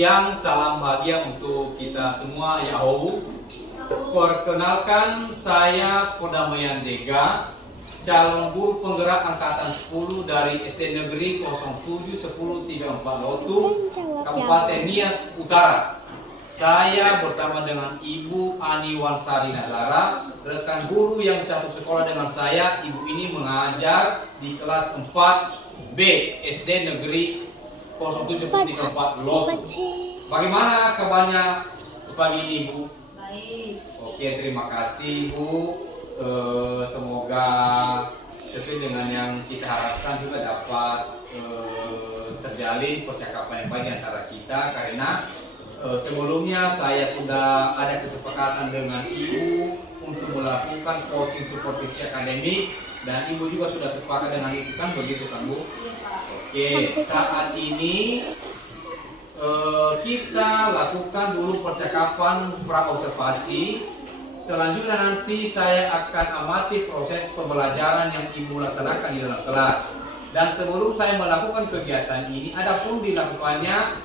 siang, salam bahagia untuk kita semua. Yahoo. Perkenalkan, saya Perdamaian Dega, calon guru penggerak angkatan 10 dari SD Negeri 071034 Lotu, Kabupaten Nias Utara. Saya bersama dengan Ibu Ani Wansari Nazara, rekan guru yang satu sekolah dengan saya. Ibu ini mengajar di kelas 4B SD Negeri 071034 Lotu. Bagaimana kabarnya pagi ini, Bu? Baik. Oke, terima kasih, Bu. Semoga sesuai dengan yang kita harapkan juga dapat terjalin percakapan yang baik antara kita, karena sebelumnya saya sudah ada kesepakatan dengan Ibu untuk melakukan coaching supervisi akademik, dan Ibu juga sudah sepakat dengan itu, kan begitu kan, Bu? Iya, Pak. Oke, saat ini kita lakukan dulu percakapan pra-observasi. Selanjutnya nanti saya akan amati proses pembelajaran yang Ibu laksanakan di dalam kelas. Dan sebelum saya melakukan kegiatan ini, ada pun dilakukannya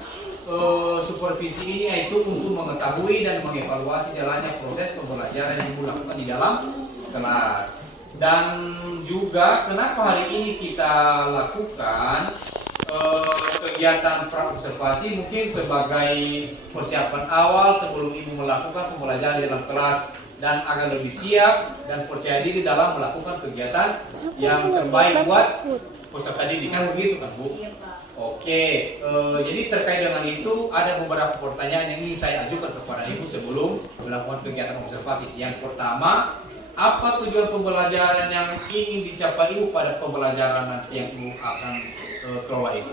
supervisi ini, yaitu untuk mengetahui dan mengevaluasi jalannya proses pembelajaran yang Ibu lakukan di dalam kelas. Dan juga kenapa hari ini kita lakukan kegiatan pra-observasi, mungkin sebagai persiapan awal sebelum Ibu melakukan pembelajaran di dalam kelas, dan agar lebih siap dan percaya diri dalam melakukan kegiatan yang terbaik buat peserta didik, kan begitu kan, Bu? Iya, Pak. Oke, jadi terkait dengan itu ada beberapa pertanyaan yang ingin saya ajukan kepada Ibu sebelum melakukan kegiatan observasi. Yang pertama, apa tujuan pembelajaran yang ingin dicapai Ibu pada pembelajaran nanti yang Ibu akan kelola itu?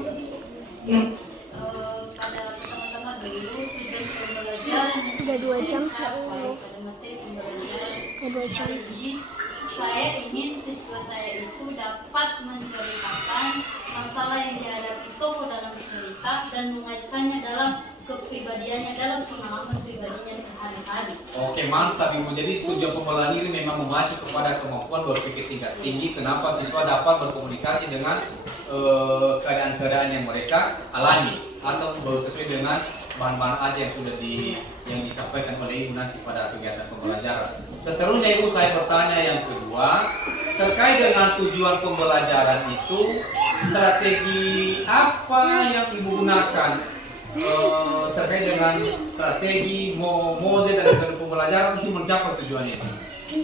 Pada pertama-tama dulu, tujuan pembelajaran yang Udah 2 jam dicapai selalu. pada materi pembelajaran Udah 2 jam. ini, saya ingin siswa saya itu dapat menceritakan masalah yang dihadapi tokoh dalam cerita dan mengaitkannya dalam kepribadiannya, dalam pengalaman pribadinya sehari-hari. Oke, mantap Ibu. Jadi tujuan pembelajaran ini memang memacu kepada kemampuan berpikir tingkat tinggi. Kenapa siswa dapat berkomunikasi dengan keadaan-keadaan yang mereka alami, atau sesuai dengan bahan-bahan aja yang sudah disampaikan oleh Ibu nanti pada kegiatan pembelajaran. Seterusnya Ibu, saya bertanya yang kedua, terkait dengan tujuan pembelajaran itu, strategi apa yang Ibu gunakan terkait dengan strategi mode dan metode pembelajaran untuk mencapai tujuan ini?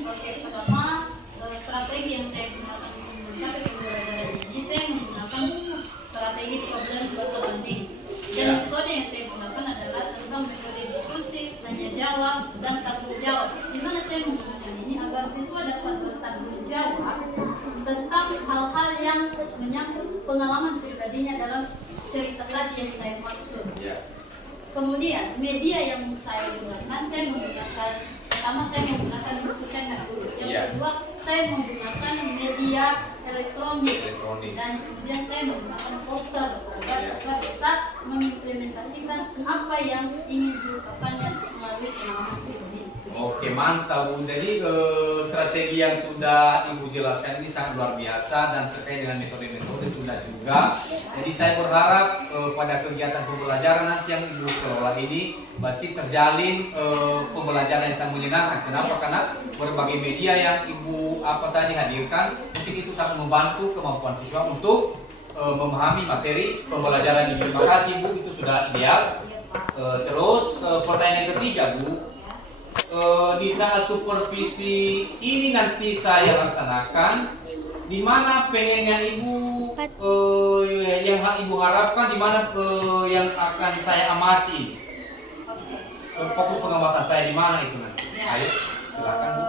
Oke, pertama, strategi yang saya gunakan untuk mencapai pembelajaran ini, saya menggunakan strategi problem bahasa banding. Dan metode yang saya gunakan adalah tentang metode diskusi, tanya jawab, dan tanggung jawab. Di mana saya menggunakan ini agar siswa dapat bertanggung jawab tentang hal-hal yang menyangkut pengalaman pribadinya dalam cerita tadi yang saya maksud. Kemudian media yang saya gunakan, saya menggunakan, pertama saya menggunakan buku cetak dulu. Yang kedua, saya menggunakan media elektronik. Dan kemudian saya menggunakan poster agar siswa bisa mengimplementasikan apa yang ingin dilakukannya melalui pengalaman pribadi. Oke, mantap Bu. Jadi strategi yang sudah Ibu jelaskan ini sangat luar biasa, dan terkait dengan metode-metode sudah juga. Jadi saya berharap pada kegiatan pembelajaran nanti yang Ibu kelola ini berarti terjalin pembelajaran yang sangat menyenangkan. Kenapa? Karena berbagai media yang Ibu tadi hadirkan, mungkin itu sangat membantu kemampuan siswa untuk memahami materi pembelajaran ini. Terima kasih Bu, itu sudah ideal. Terus pertanyaan yang ketiga, Bu, di saat supervisi ini nanti saya laksanakan, di mana pengennya Ibu, yang Ibu harapkan, di mana yang akan saya amati? Fokus pengamatan saya di mana itu nanti? Ayo, silakan Bu.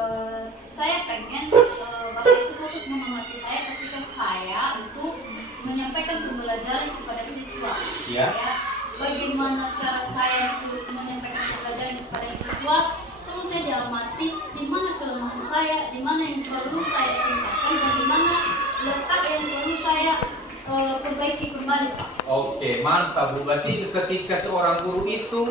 Saya pengen Bapak itu fokus mengamati saya ketika saya untuk menyampaikan pembelajaran kepada siswa. Ya. Bagaimana cara saya untuk menyampaikan pembelajaran kepada siswa? Terus saya diamati di mana kelemahan saya, di mana yang perlu saya tingkatkan, dan di mana letak yang perlu saya perbaiki kembali, Pak. Oke, mantap Bu. Berarti ketika seorang guru itu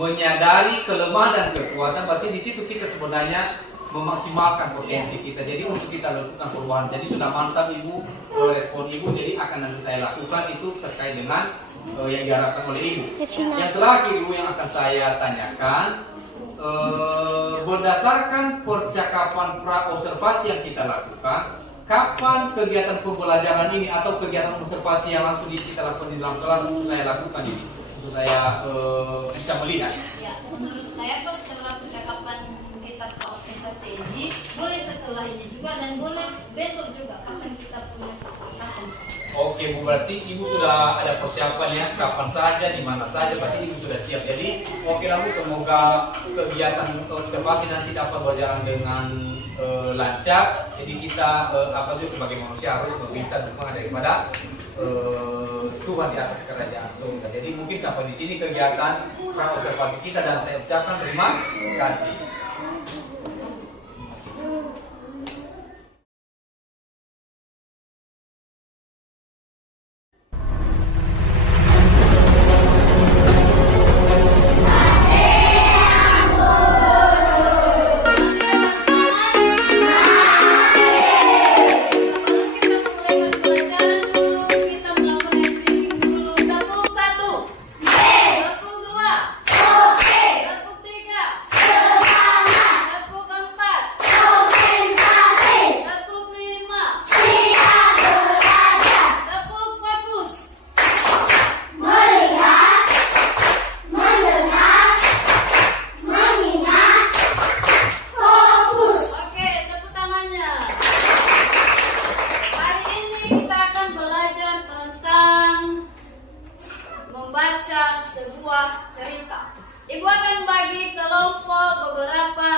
menyadari kelemahan dan kekuatan, berarti di situ kita sebenarnya memaksimalkan potensi kita. Jadi untuk kita lakukan perubahan. Jadi sudah mantap Ibu respon Ibu. Jadi akan nanti saya lakukan itu terkait dengan yang diharapkan oleh Ibu. Yang terakhir Ibu yang akan saya tanyakan, berdasarkan percakapan pra-observasi yang kita lakukan, kapan kegiatan pembelajaran ini atau kegiatan observasi yang langsung kita lakukan di dalam kelas untuk saya lakukan ini, untuk saya bisa melihat? Ya, menurut saya Pak, setelah percakapan kita observasi ini, boleh setelah ini juga dan boleh besok juga kapan kita punya kesempatan. Oke Bu, berarti Ibu sudah ada persiapan ya, kapan saja, di mana saja, berarti Ibu sudah siap. Jadi oke lah Bu, semoga kegiatan observasi nanti dapat berjalan dengan lancar. Jadi kita apa juga sebagai manusia harus meminta dukungan daripada Tuhan di atas kerajaan surga. Jadi mungkin sampai di sini kegiatan pra-observasi kita dan saya ucapkan terima kasih. Sebuah cerita. Ibu akan bagi kelompok beberapa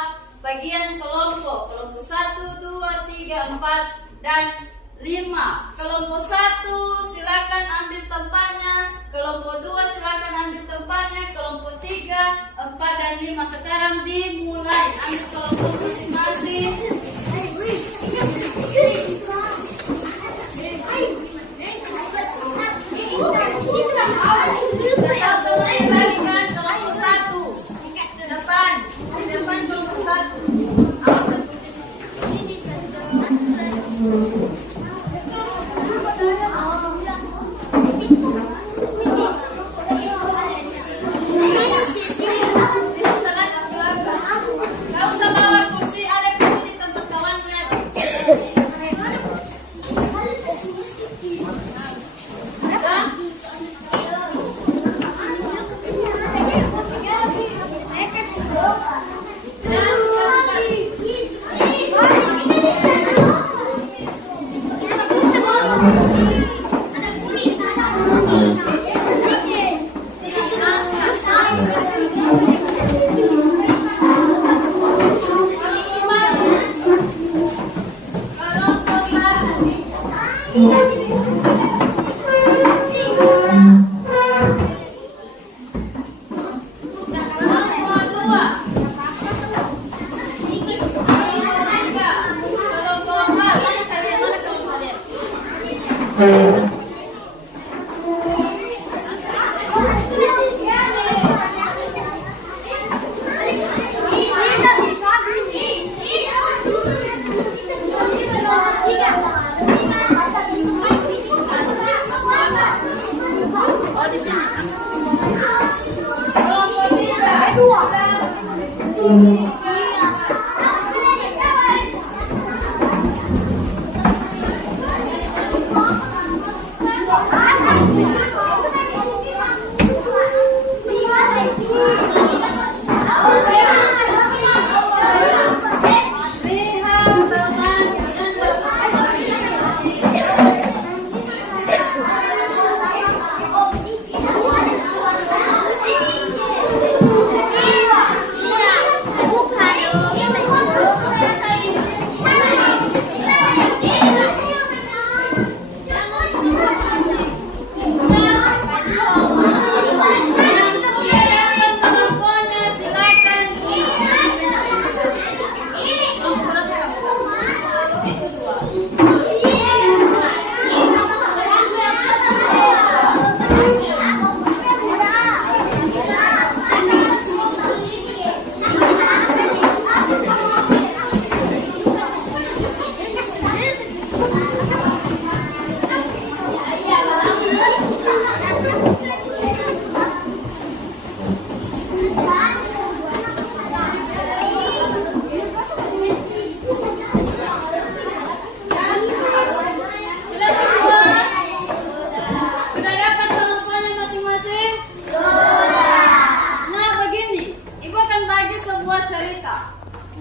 bagian kelompok. Kelompok 1, 2, 3, 4, dan 5. Kelompok 1 silakan ambil tempatnya. Kelompok 2 silakan ambil tempatnya. Kelompok 3, 4, dan 5. Sekarang dimulai. Ambil kelompok masing-masing. Bagikan kelompok 1 depan kelompok 1. Gak usah bawa kursi, ada kursi di tempat kawannya.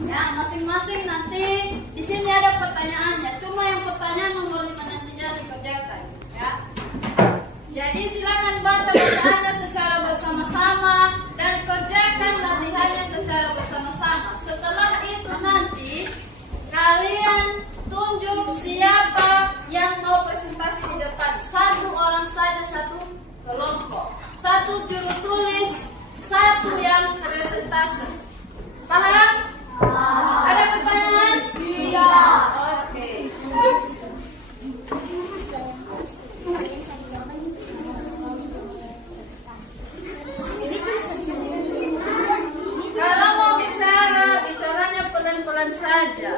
Ya, masing-masing nanti di sini ada pertanyaannya. Cuma yang pertanyaan nomor 5 nanti jangan dikerjakan, ya. Jadi silakan baca bacaannya secara bersama-sama dan kerjakan latihannya secara bersama-sama. Setelah itu nanti kalian tunjuk siapa yang mau presentasi di depan. Satu orang saja, satu kelompok. Satu juru tulis, satu yang presentasi. Paham? Ada pertanyaan? Iya. Oke. Kalau mau bicara, bicaranya pelan-pelan saja.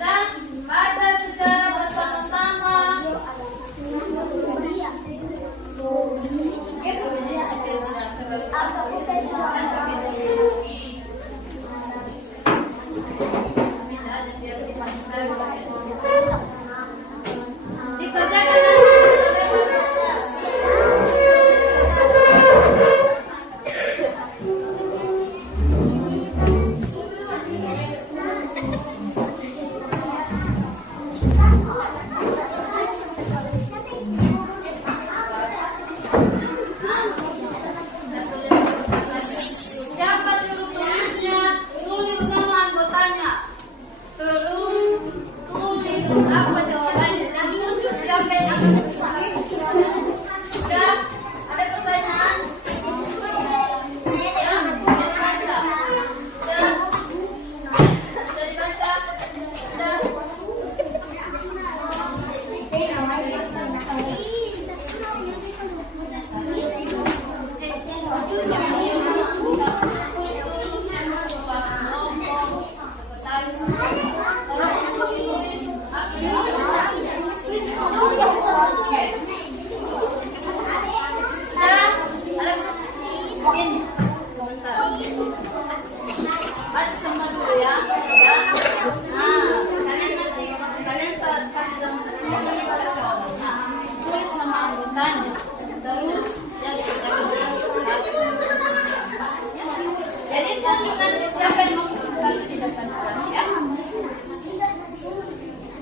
Dan baca secara bersama-sama. Dikerjakan siapa juru tulisnya, tulis nama anggotanya. Terus tulis apa jawabannya dan tunjuk siapa yang akan bersaksi. Sudah ada pertanyaan? Ya, sudah dibaca. Sudah dibaca. Sudah. Baca semua dulu ya. Kalian saat kasih nama tulis nama anggotanya. Terus yang dikerjakan jadi tunjuk nanti siapa yang mau presentasi di depan kelas ya.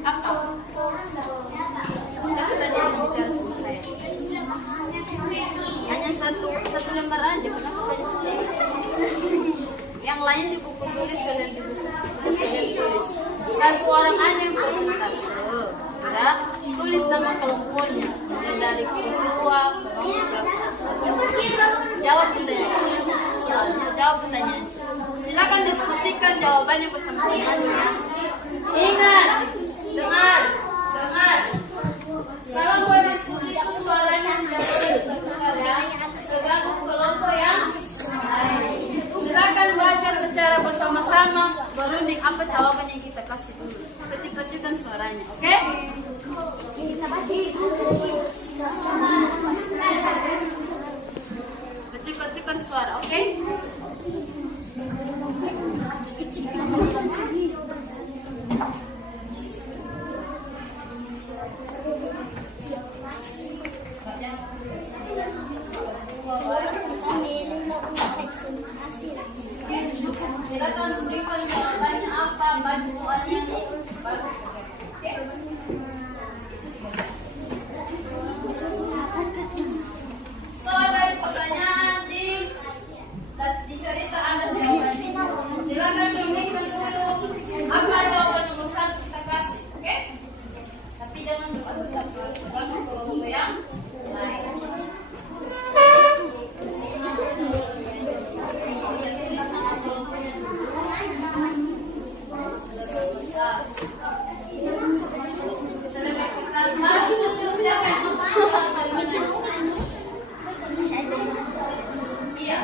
Apa? Siapa tadi yang mau bicara sama saya? Hanya satu lembar aja, kenapa banyak sekali? Yang lain di buku tulis, kalian di buku tulis, kalian tulis. Satu orang aja yang presentasi. Ya, tulis nama kelompoknya. Mulai dari ketua, kelompok siapa. Jawab pertanyaan. Jawab pertanyaan. Silakan diskusikan jawabannya bersama temannya ya. Ingat, dengar. Kalau buat diskusi itu suaranya tidak boleh besar ya. Tergantung kelompok yang lain. Silakan baca secara bersama-sama, berunding apa jawaban yang kita kasih dulu. Kecil-kecilkan suaranya, oke? Kita baca. Kecil-kecilkan suara, oke? Silakan berikan jawabannya apa, baju soalnya. Oke. Soal dari pertanyaan di cerita ada jawabannya. Silakan rumuskan dulu apa jawaban nomor 1 kita kasih, oke? Tapi jangan lupa tergantung kelompok yang lain. Iya.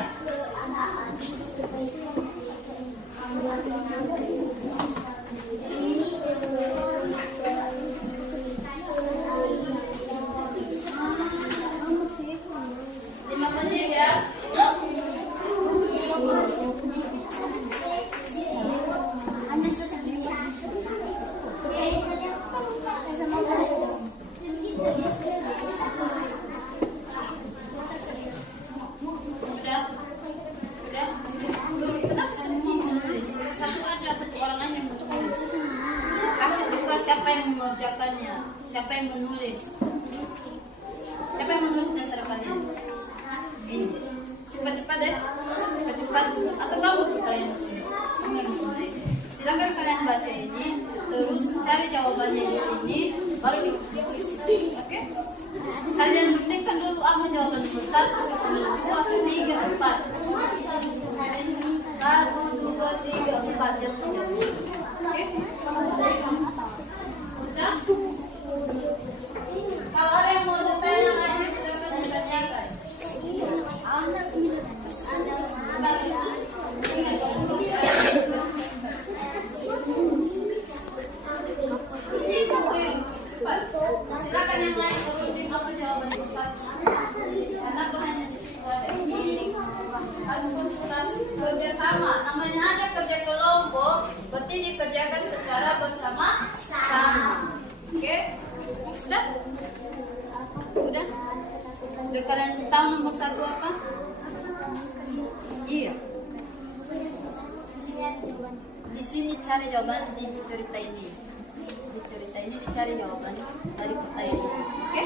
siapa yang mengerjakannya, siapa yang menulis. Siapa yang menulis di antara kalian? Ini. Cepat-cepat deh. Cepat-cepat. Atau kamu sekalian menulis. Kamu yang menulis. Silakan kalian baca ini, terus cari jawabannya di sini, baru ditulis di sini. Oke? Kalian pentingkan dulu apa jawaban nomor 1, nomor 2, 3, 4. 1, 2, 3, 4 yang sejauh. Oke? Udah? Kalau ada yang mau bertanya lagi, silakan ditanyakan. Ingat, silakan yang lain sebutin apa jawaban nomor 1. Kenapa hanya di situ ada ini? Harus kita kerja sama. Namanya ada kerja kelompok, berarti dikerjakan secara bersama-sama. Oke? Sudah? Udah? Udah kalian tahu nomor 1 apa? Iya. Di sini cari jawaban di cerita ini. Di cerita ini dicari jawaban dari pertanyaan. Oke?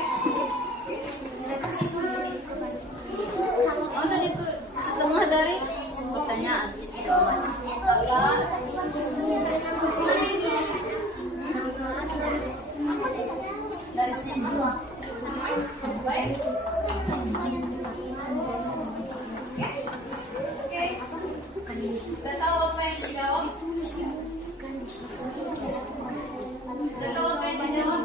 Oh, tadi itu setengah dari pertanyaan itu jawaban. Dari sini. Baik. Oke. Kita tahu apa yang dijawab? Kita tahu apa yang dijawab?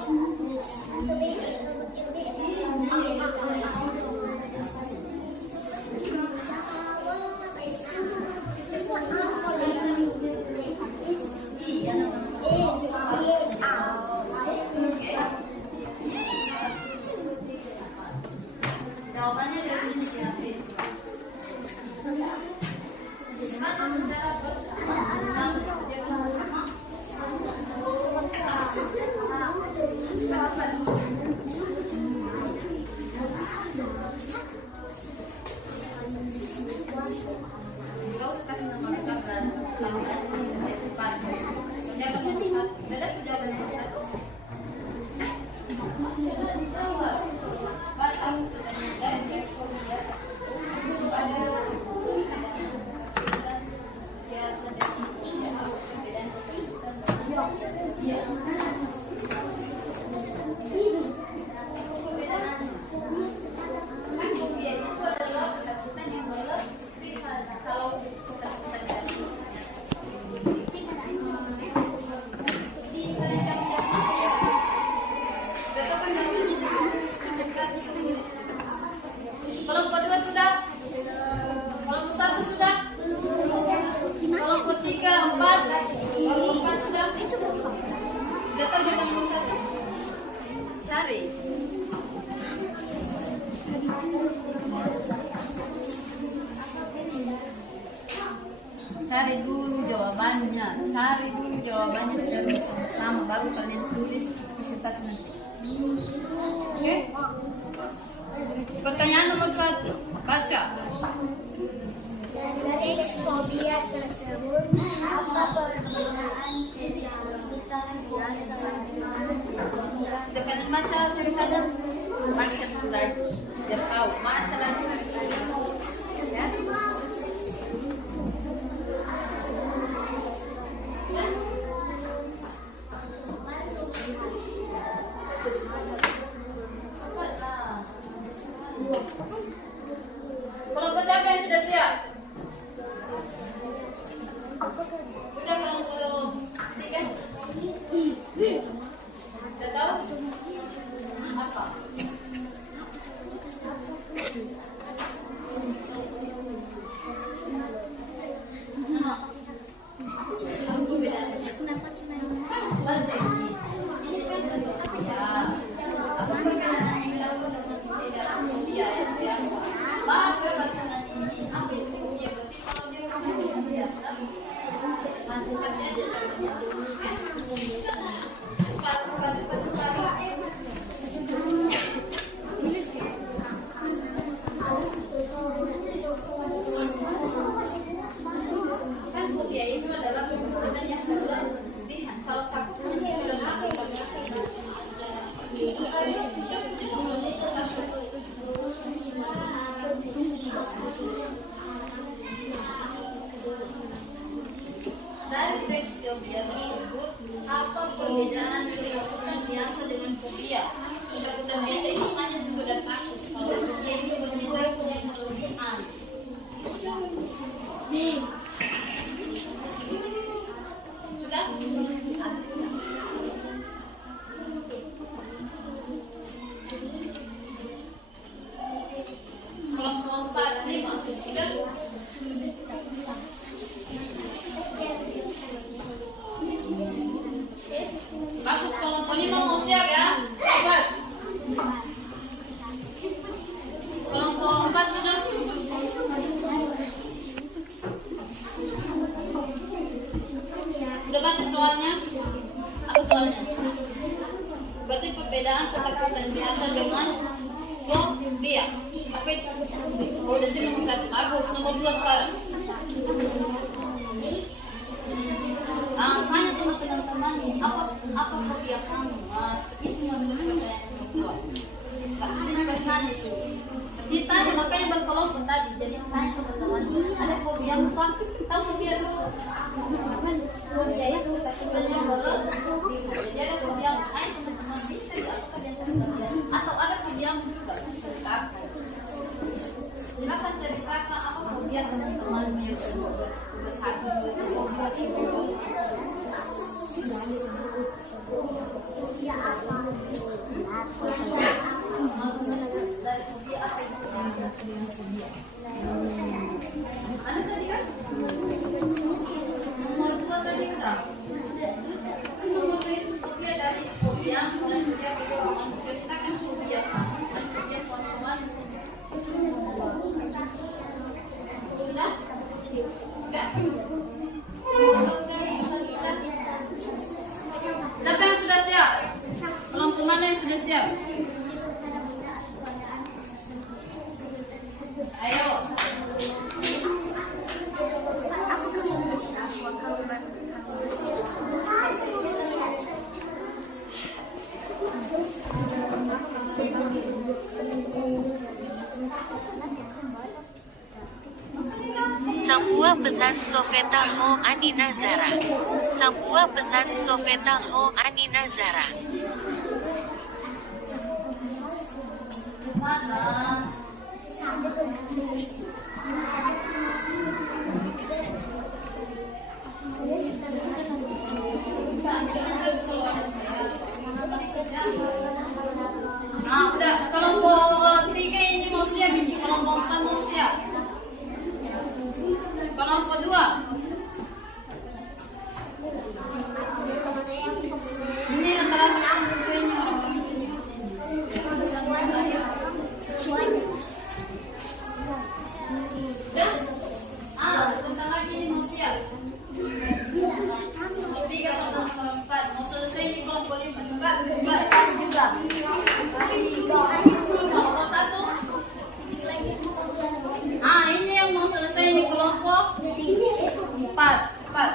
Jawabannya dari sini diambil. Secara bersama, kerjakan bersama. Cepat-cepat. Kau usah kasih nama lengkap dan cepat. Jaga nomor 1. Beda jawaban nomor 1. Coba dijawab. Baca. Kelompok 2 sudah? Kelompok 1 sudah? Kelompok 3, 4? Kelompok 4 sudah? Sudah tahu jawaban nomor 1? Cari. Cari dulu jawabannya. Cari dulu jawabannya secara bersama-sama, baru kalian tulis presentasi nanti. Oke? Pertanyaan nomor 1, baca. Dari fobia tersebut, apa perbedaan ketakutan Udah kalian baca ceritanya? Baca sudah, biar tahu. Baca lagi. Ya? Kelompok siapa yang sudah siap? Udah kelompok 3? Sudah tahu? Apa? Aku beda. Baca ini. Ini kan contoh ya. Apa perbedaan yang dilakukan dengan tidak fobia yang biasa? Bahasa bacaan ini ambil fobia, berarti kalau dia ngomong biasa, nanti kasih aja namanya. Cepat. Tulis. Kan fobia itu adalah kebutuhan yang berlebihan. Kalau takut mesti dalam perbedaan ketakutan biasa dengan fobia. Ketakutan biasa itu hanya sekedar takut. Kalau fobia itu benar-benar takut yang berlebihan. Sudah? Kelompok 4, 5. Sudah? Bagus, kelompok 5 mau siap ya? Hebat. Kelompok 4 sudah? Udah baca soalnya? Apa soalnya? Berarti perbedaan ketakutan biasa dengan fobia. Apa itu? Oh, udah sini nomor 1. Bagus, nomor 2 sekarang. Tanya sama teman-teman nih, apa fobia kamu? Seperti itu masuk pertanyaan nomor 2. Gak ada pertanyaan itu. Ditanya makanya berkelompok tadi. Jadi tanya sama teman, ada fobia apa? Tahu fobia itu? Fobia itu ketakutannya berlebih. Jadi ada fobia apa? Tanya sama teman, atau ada fobia juga ceritakan. Silakan ceritakan apa fobia teman-teman yang kedua satu fobia itu. Fobia apa? Dari fobia apa itu? Ada tadi kan? Nomor 2 tadi udah. Nomor 2 itu fobia dari fobia dan fobia itu orang ceritakan fobia dan fobia teman-teman. Sudah? Sudah? Siapa yang sudah siap? Kelompok mana yang sudah siap? Ayo. Sebuah pesan Sofeta Ho Ani Nazara. Sebuah pesan Sofeta Ho Ani Nazara. Mana? Udah kelompok 3 ini mau siap ini, kelompok 4 mau siap. Kelompok 2. Ini rata-rata kelompok 2 ini orang-orang serius ini. Udah? Sebentar lagi ini mau siap. Nomor 3 sama nomor 4 mau selesai ini kelompok 5. Cepat, cepat. Juga. Kelompok 1. Ini yang mau selesai ini kelompok 4. Cepat.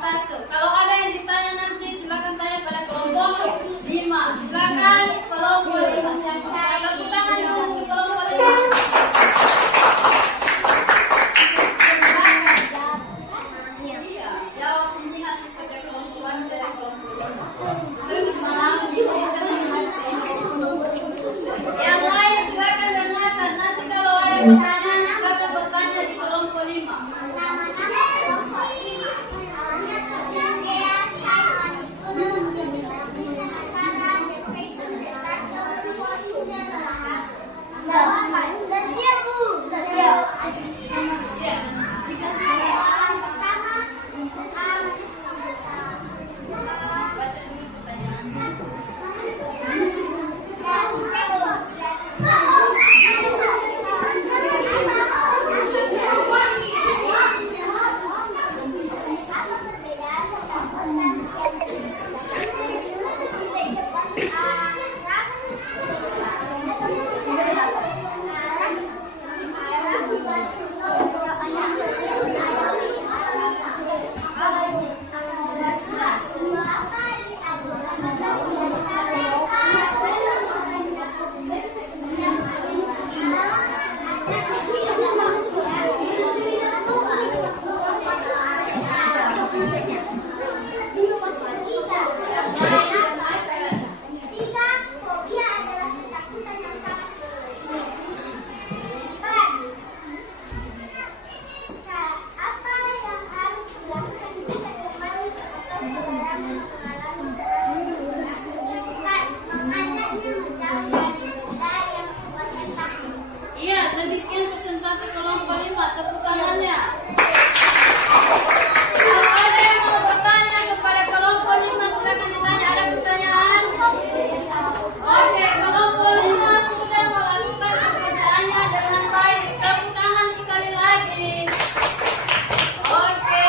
persentase. Kalau ada yang ditanya nanti silakan tanya pada kelompok 5. Silakan kelompok 5. Siapa tepuk tangan dulu untuk kelompok 5. Iya, jawab ini hasil kerja kelompok 1 dari kelompok 5. Terus malam disebutkan yang lain silakan dengarkan. Nanti kalau ada pertanyaan silakan bertanya di kelompok 5. Iya, bikin presentasi kelompok 5, tepuk tangannya. Kalau ada yang mau bertanya kepada kelompok 5, silakan ditanya. Ada pertanyaan? Oke, kelompok 5 sudah melakukan pekerjaannya dengan baik. Tepuk tangan sekali lagi. Oke,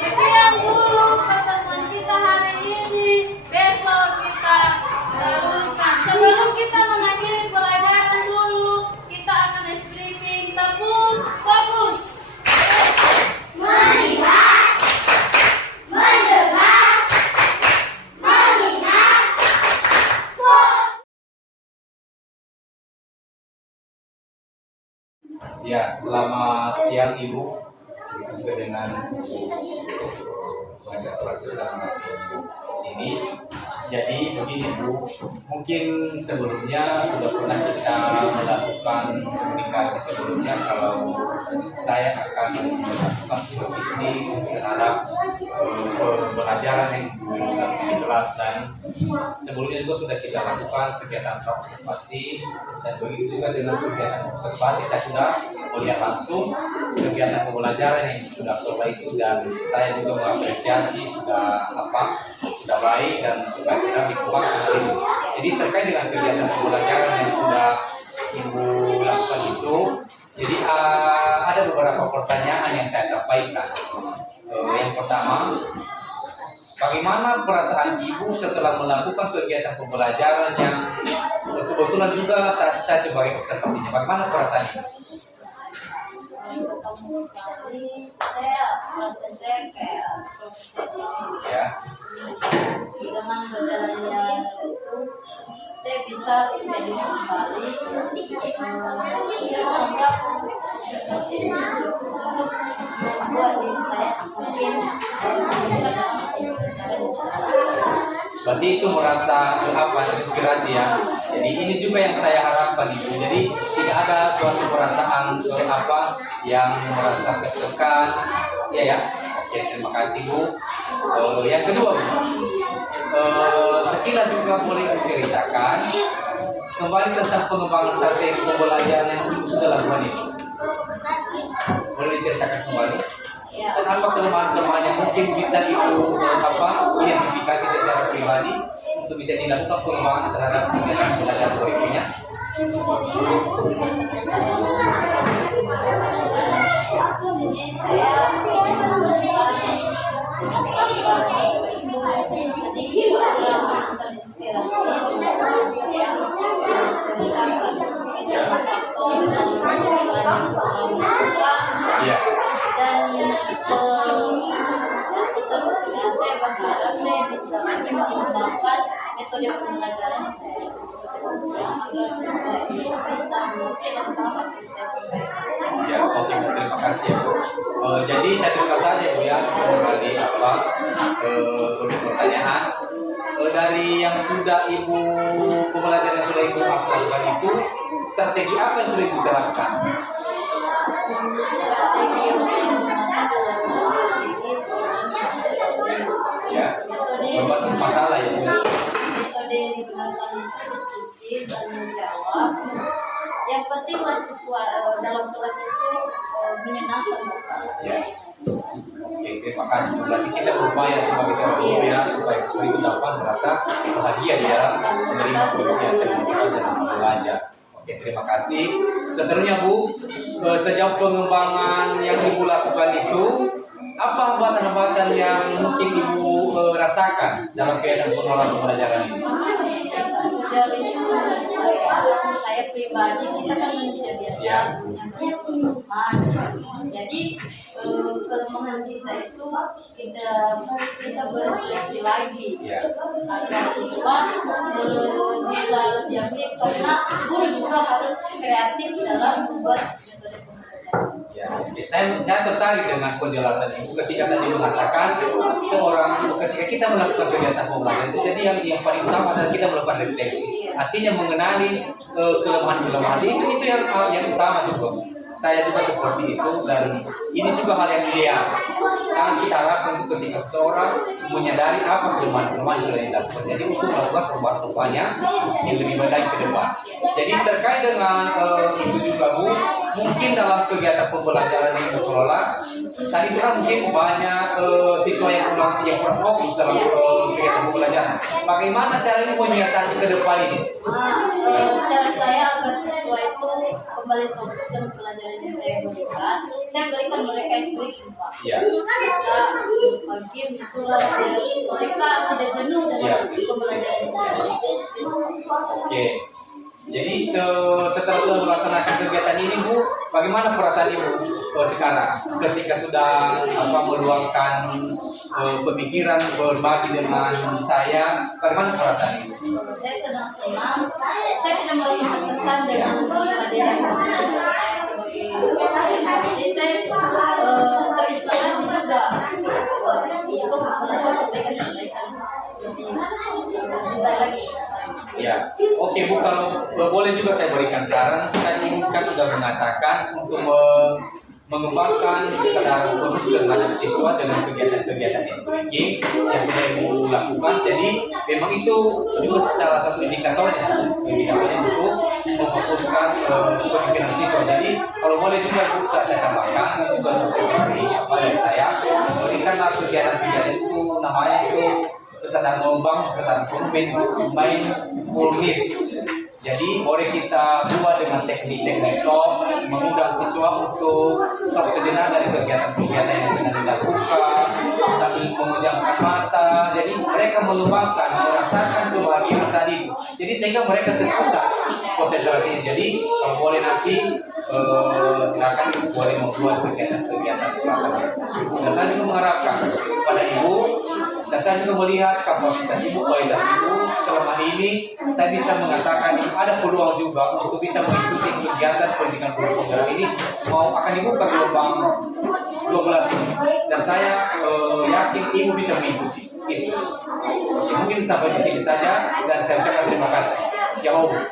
sekian dulu pertemuan kita hari ini. Besok kita teruskan. Sebelum kita mengakhiri pelajaran dulu, kita akan speaking. Tepuk, fokus. Melihat, mendengar, mengingat. Ya, selamat siang Ibu. Juga dengan banyak peraturan di sini. Jadi begini Bu, mungkin sebelumnya sudah pernah kita melakukan komunikasi sebelumnya kalau saya akan melakukan supervisi terhadap pembelajaran yang lebih jelas, dan sebelumnya juga sudah kita lakukan kegiatan observasi, dan begitu juga dengan kegiatan observasi saya sudah melihat langsung kegiatan pembelajaran yang sudah terbaik itu, dan saya juga mengapresiasi sudah baik dan sudah kita dikuat seperti itu. Jadi terkait dengan kegiatan pembelajaran yang sudah Ibu lakukan itu, jadi ada beberapa pertanyaan yang saya sampaikan. Yang pertama, bagaimana perasaan Ibu setelah melakukan kegiatan pembelajaran yang kebetulan juga saya sebagai observasinya? Bagaimana perasaan Ibu? Saya kayak Ya. dengan berjalannya itu saya bisa kembali saya menganggap untuk membuat diri saya mungkin Berarti itu merasa terinspirasi ya. Jadi ini juga yang saya harapkan Ibu. Jadi tidak ada suatu perasaan yang merasa tertekan. Ya. Oke, terima kasih Bu. Yang kedua Bu, sekilas juga boleh diceritakan kembali tentang pengembangan strategi pembelajaran yang Ibu sudah lakukan ini. Boleh diceritakan kembali? ya. Dan apa kelemahan-kelemahan yang mungkin bisa Ibu identifikasi secara pribadi untuk bisa dilakukan pengembangan terhadap kegiatan pembelajaran berikutnya? Jadi saya sedikit terinspirasi saya menceritakan dan lebih mengembangkan metode pembelajaran yang saya agar siswa itu bisa mengerti dan paham apa yang saya sampaikan. Ya, oke, terima kasih ya Bu. Jadi saya terima saja Bu ya kembali pertanyaan. Dari yang sudah Ibu pembelajaran yang sudah Ibu lakukan itu, strategi apa yang sudah Ibu terapkan? Strategi yang saya gunakan adalah Ya, berbasis masalah ya Bu. metode yang digunakan untuk diskusi dan menjawab. Yang pentinglah siswa dalam kelas itu menyenangkan. Ya. Oke, terima kasih. Berarti kita berupaya sebagai seorang guru ya supaya siswa itu dapat merasa bahagia di dalam menerima pembelajaran dan belajar. Oke, terima kasih. Seterusnya Bu, sejauh pengembangan yang Ibu lakukan itu, apa hambatan-hambatan yang mungkin Ibu rasakan dalam keadaan pengelolaan pembelajaran ini? Sejauh ini menurut saya pribadi, kita kan manusia biasa, Ya. punya banyak kelemahan. Jadi kelemahan kita itu kita bisa berefleksi lagi Ya. agar siswa bisa lebih aktif, karena guru juga harus kreatif dalam membuat metode pembelajaran. Ya, oke. Saya tertarik dengan penjelasan Ibu ketika tadi mengatakan ketika kita melakukan kegiatan pembelajaran itu, jadi yang paling utama adalah kita melakukan refleksi. Artinya mengenali kelemahan-kelemahan itu yang utama juga. Saya juga seperti itu, dan ini juga hal yang ideal. Sangat kita harapkan untuk ketika seseorang menyadari apa kelemahan-kelemahan yang sudah dilakukan. Jadi untuk melakukan perubahan-perubahan yang lebih baik ke depan. Jadi terkait dengan itu juga Bu, mungkin dalam kegiatan pembelajaran yang Ibu kelola, saat itu kan mungkin banyak siswa yang kurang fokus dalam kegiatan pembelajaran. Bagaimana caranya menyiasati ke depan ini? Cara saya agar siswa itu kembali fokus dalam pelajaran yang saya berikan mereka breaking Pak. Ya. Bisa pagi itulah mereka tidak jenuh dalam pembelajaran yang saya berikan. Oke. Jadi setelah melaksanakan kegiatan ini Bu, bagaimana perasaan Ibu sekarang ketika sudah meluangkan pemikiran berbagi dengan saya? Bagaimana perasaan Ibu? Saya senang-senang. Saya tidak merasa tertekan dengan materi yang saya sebagai jadi saya terinspirasi juga untuk menyampaikan yang lebih baik lagi. Ya, oke Bu, kalau boleh juga saya berikan saran. Tadi Ibu kan sudah mengatakan untuk mengembangkan kesadaran khusus terhadap siswa dengan kegiatan-kegiatan speaking yang sudah Ibu lakukan. Jadi memang itu juga salah satu indikatornya untuk memfokuskan pemikiran siswa. Jadi kalau boleh juga Bu, saya tambahkan juga dari saya berikanlah kegiatan-kegiatan itu namanya itu kesadaran membangun, kesadaran mindfulness. Jadi boleh kita buat dengan teknik-teknik stop, mengundang siswa untuk stop sejenak dari kegiatan-kegiatan yang sedang dilakukan sambil memejamkan mata. Jadi mereka mengembangkan, merasakan kebahagiaan tadi. Jadi sehingga mereka terpusat konsentrasinya. Jadi kalau boleh nanti silakan boleh membuat kegiatan-kegiatan dan saya juga mengharapkan kepada Ibu, dan saya juga melihat kapasitas Ibu, kualitas Ibu selama ini, saya bisa mengatakan ada peluang juga untuk bisa mengikuti kegiatan pendidikan guru penggerak ini akan dibuka gelombang 12 ini, dan saya yakin Ibu bisa mengikuti itu. Mungkin sampai di sini saja, dan saya ucapkan terima kasih. Ya Allah.